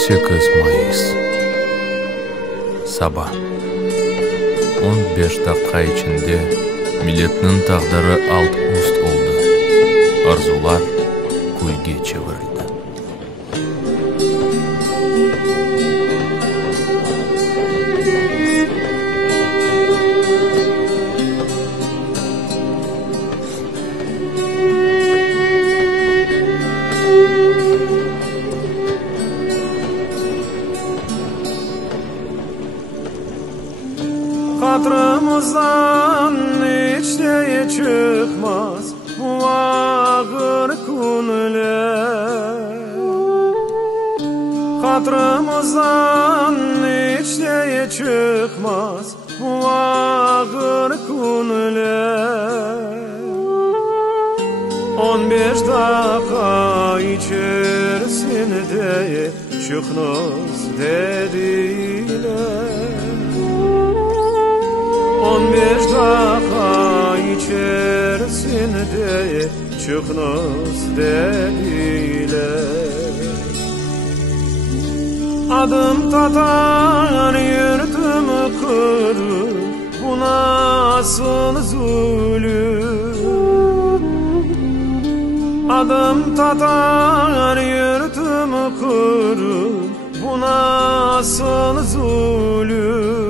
18 Mayıs Sabah 15 dakika içinde milletinin taqdiri alt üst oldu. Arzular kulga çevirildi. Hatırımızdan hiç de çıkmaz bu ağır günler. Hatırımızdan hiç de çıkmaz bu ağır günler. 15 dakika içerisinde çıkmaz dediler. 15 dakika içerisinde çıkmaz dediler. Adım tatar yurtum kırır, bu nasıl zulüm? Adım tatar yurtum kırır, bu nasıl zulüm?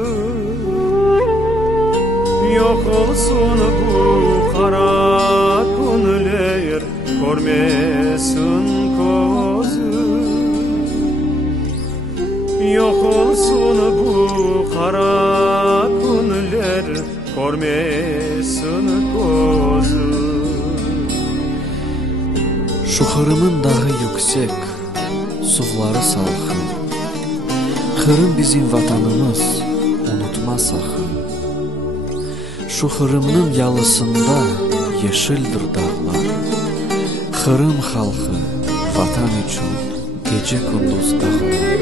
Yok olsun bu kara günler, görmesin gözüm. Yok olsun bu kara günler, görmesin gözüm. Şu Kırım'ın dağı yüksek, suları salkın. Kırım bizim vatanımız, unutma sakın. Şu Kırım'ın yalısında yeşildir dağlar. Kırım halkı vatan için gece gündüz dağlar.